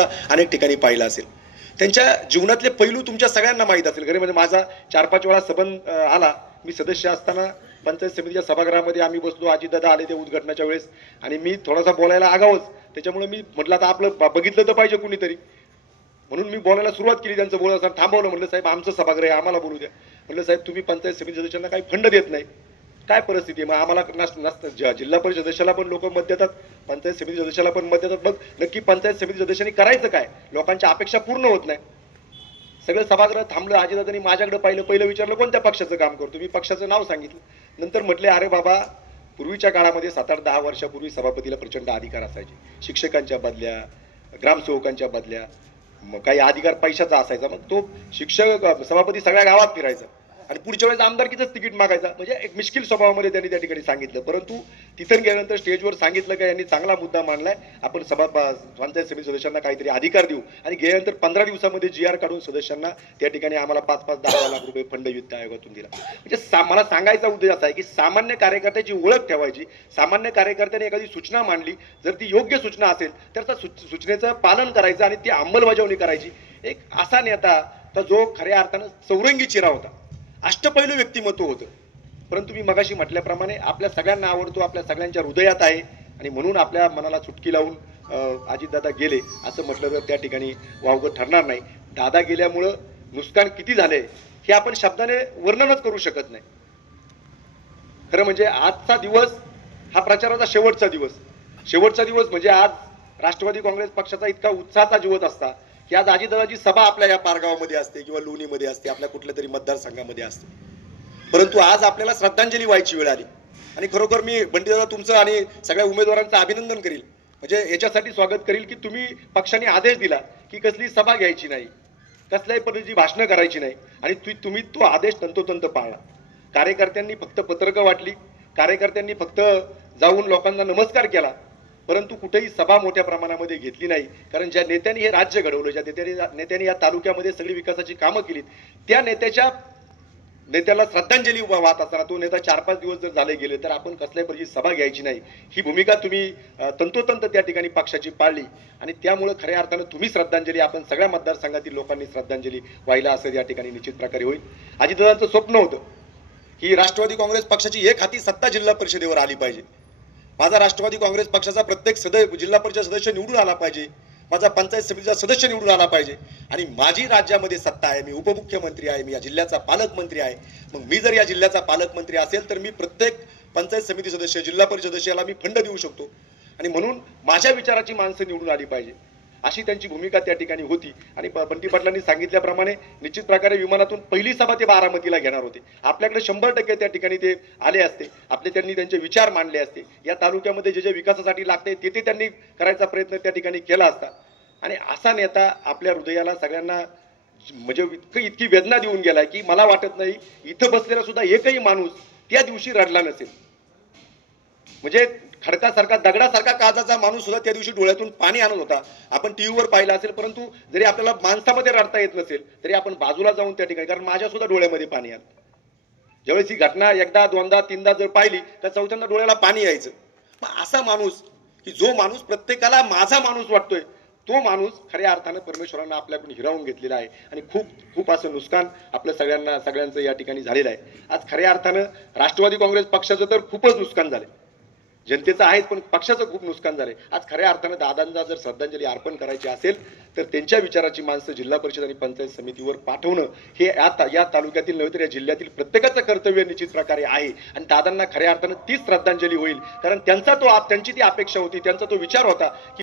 सुद्धा अनेक ठिकाणी पाहिला असेल. त्यांच्या जीवनातले पैलू तुमच्या सगळ्यांना माहीत असेल. खरे म्हणजे माझा 4-5 वेळा संबंध आला. मी सदस्य असताना पंचायत समितीच्या सभागृहामध्ये आम्ही बसलो. अजितदादा आले ते उद्घाटनाच्या वेळेस आणि मी थोडासा बोलायला आगावच. त्याच्यामुळे मी म्हटलं आता आपलं बघितलं तर पाहिजे कुणीतरी, म्हणून मी बोलायला सुरुवात केली. त्यांचं बोलायला थांबवलं. म्हटलं साहेब आमचं सभागृह आहे, आम्हाला बोलू द्या. म्हटलं साहेब तुम्ही पंचायत समिती सदस्यांना काही फंड देत नाही, काय परिस्थिती आहे? मग आम्हाला नसतं. जिल्हा परिषद सदस्याला पण लोक मत देतात, पंचायत समिती सदस्याला पण मत देतात. मग नक्की पंचायत समिती सदस्यांनी करायचं काय? लोकांच्या अपेक्षा पूर्ण होत नाही. सगळं सभागृह थांबलं. अजितदादांनी माझ्याकडे पाहिलं. पहिलं विचारलं कोणत्या पक्षाचं काम करतो. मी पक्षाचं नाव सांगितलं. नंतर म्हटले अरे बाबा, पूर्वीच्या काळामध्ये 7-8-10 वर्षापूर्वी सभापतीला प्रचंड अधिकार असायचे. शिक्षकांच्या बदल्या, ग्रामसेवकांच्या बदल्या, मग काही अधिकार पैशाचा असायचा. मग तो शिक्षक सभापती सगळ्या गावात फिरायचा आणि पुढच्या वेळेस आमदारकीचंच तिकीट मागायचा. म्हणजे एक मिश्किल स्वभावामध्ये त्यांनी त्या ठिकाणी सांगितलं. परंतु तिथं गेल्यानंतर स्टेजवर सांगितलं का यांनी चांगला मुद्दा मांडलाय, आपण पंचायत समिती सदस्यांना काहीतरी अधिकार देऊ. आणि गेल्यानंतर 15 दिवसामध्ये GR काढून सदस्यांना त्या ठिकाणी आम्हाला 5-10 लाख रुपये फंड वित्त आयोगातून दिला. म्हणजे मला सांगायचा उद्देश असा आहे की सामान्य कार्यकर्त्याची ओळख ठेवायची. सामान्य कार्यकर्त्याने एखादी सूचना मांडली, जर ती योग्य सूचना असेल तर त्या सूचनेचं पालन करायचं आणि ती अंमलबजावणी करायची. एक असा नेता तर जो खऱ्या अर्थानं चौरंगी चेहरा होता, अष्टपैलू व्यक्तिमत्व होतं. परंतु मी मगाशी म्हटल्याप्रमाणे आपल्या सगळ्यांना आवडतो, आपल्या सगळ्यांच्या हृदयात आहे आणि म्हणून आपल्या मनाला चुटकी लावून अजितदादा गेले असं म्हटलं तर त्या ठिकाणी वावगं ठरणार नाही. दादा गेल्यामुळं नुकसान किती झाले हे आपण शब्दाने वर्णनच करू शकत नाही. खरं म्हणजे आजचा दिवस हा प्रचाराचा शेवटचा दिवस म्हणजे आज राष्ट्रवादी काँग्रेस पक्षाचा इतका उत्साहाचा दिवस असता की आज अजितदादाची सभा आपल्या या पारगावामध्ये असते किंवा लोणीमध्ये असते, आपल्या कुठल्या तरी मतदारसंघामध्ये असते. परंतु आज आपल्याला श्रद्धांजली व्हायची वेळ आली आणि खरोखर मी बंटीदादा तुमचं आणि सगळ्या उमेदवारांचं अभिनंदन करील. म्हणजे याच्यासाठी स्वागत करील की तुम्ही पक्षाने आदेश दिला की कसली सभा घ्यायची नाही, कसल्याही पद्धतीची भाषणं करायची नाही आणि तुम्ही तो आदेश तंतोतंत पाळला. कार्यकर्त्यांनी फक्त पत्रकं वाटली, कार्यकर्त्यांनी फक्त जाऊन लोकांना नमस्कार केला, परंतु कुठेही सभा मोठ्या प्रमाणामध्ये घेतली नाही. कारण ज्या नेत्यांनी हे राज्य घडवलं, ज्या नेत्यांनी या तालुक्यामध्ये सगळी विकासाची कामं केली, त्या नेत्याला श्रद्धांजली वाहत असताना तो नेता 4-5 दिवस जर झाले गेले तर आपण कसल्याही परिस्थितीत सभा घ्यायची नाही ही भूमिका तुम्ही तंतोतंत त्या ठिकाणी पक्षाची पाळली आणि त्यामुळे खऱ्या अर्थानं तुम्ही श्रद्धांजली, आपण सगळ्या मतदारसंघातील लोकांनी श्रद्धांजली व्हायला असं या ठिकाणी निश्चित प्रकारे होईल. अजितदादांचं स्वप्न होतं की राष्ट्रवादी काँग्रेस पक्षाची एक हाती सत्ता जिल्हा परिषदेवर आली पाहिजे. माझा राष्ट्रवादी काँग्रेस पक्षाचा प्रत्येक जिल्हा परिषद सदस्य निवडून आला पाहिजे, माझा पंचायत समितीचा सदस्य निवडून आला पाहिजे आणि माझी राज्यामध्ये सत्ता आहे, मी उपमुख्यमंत्री आहे, मी या जिल्ह्याचा पालकमंत्री आहे. मग मी जर या जिल्ह्याचा पालकमंत्री असेल तर मी प्रत्येक पंचायत समिती सदस्य, जिल्हा परिषद सदस्याला मी फंड देऊ शकतो आणि म्हणून माझ्या विचाराची माणसं निवडून आली पाहिजे अशी त्यांची भूमिका त्या ठिकाणी होती. आणि बंटी पाटलांनी सांगितल्याप्रमाणे निश्चित प्रकारे विमानातून पहिली सभा ते बारामतीला घेणार होते. आपल्याकडे 100% त्या ठिकाणी ते आले असते, त्यांनी त्यांचे विचार मांडले असते, या तालुक्यामध्ये जे विकासासाठी लागते ते त्यांनी करायचा प्रयत्न त्या ठिकाणी केला असता. आणि असा नेता आपल्या हृदयाला सगळ्यांना म्हणजे इतकी वेदना देऊन गेलाय की मला वाटत नाही इथं बसलेला सुद्धा एकही माणूस त्या दिवशी रडला नसेल. म्हणजे खडकासारखा, दगडासारखा काळजाचा माणूस सुद्धा त्या दिवशी डोळ्यातून पाणी आणत होता. आपण टीव्हीवर पाहिलं असेल, परंतु जरी आपल्याला माणसामध्ये रडता येत नसेल तरी आपण बाजूला जाऊन त्या ठिकाणी, कारण माझ्या सुद्धा डोळ्यामध्ये पाणी आलं ज्यावेळेस ही घटना एकदा, दोनदा, तीनदा जर पाहिली तर चौथ्यांदा डोळ्याला पाणी यायचं. मग असा माणूस की जो माणूस प्रत्येकाला माझा माणूस वाटतोय, तो माणूस खऱ्या अर्थानं परमेश्वरांना आपल्याकडून हिरावून घेतलेला आहे आणि खूप असं नुकसान आपल्या सगळ्यांचं या ठिकाणी झालेलं आहे. आज खऱ्या अर्थानं राष्ट्रवादी काँग्रेस पक्षाचं तर खूपच नुकसान झालंय, जनतेचं आहे पण पक्षाचं खूप नुकसान झालंय. आज खऱ्या अर्थानं दादांना जर श्रद्धांजली अर्पण करायची असेल तर त्यांच्या विचाराची माणसं जिल्हा परिषद आणि पंचायत समितीवर पाठवणं हे या तालुक्यातील नव्हे तर या जिल्ह्यातील प्रत्येकाचं कर्तव्य निश्चित प्रकारे आहे आणि दादांना खऱ्या अर्थानं तीच श्रद्धांजली होईल. कारण त्यांची ती अपेक्षा होती, त्यांचा तो विचार होता की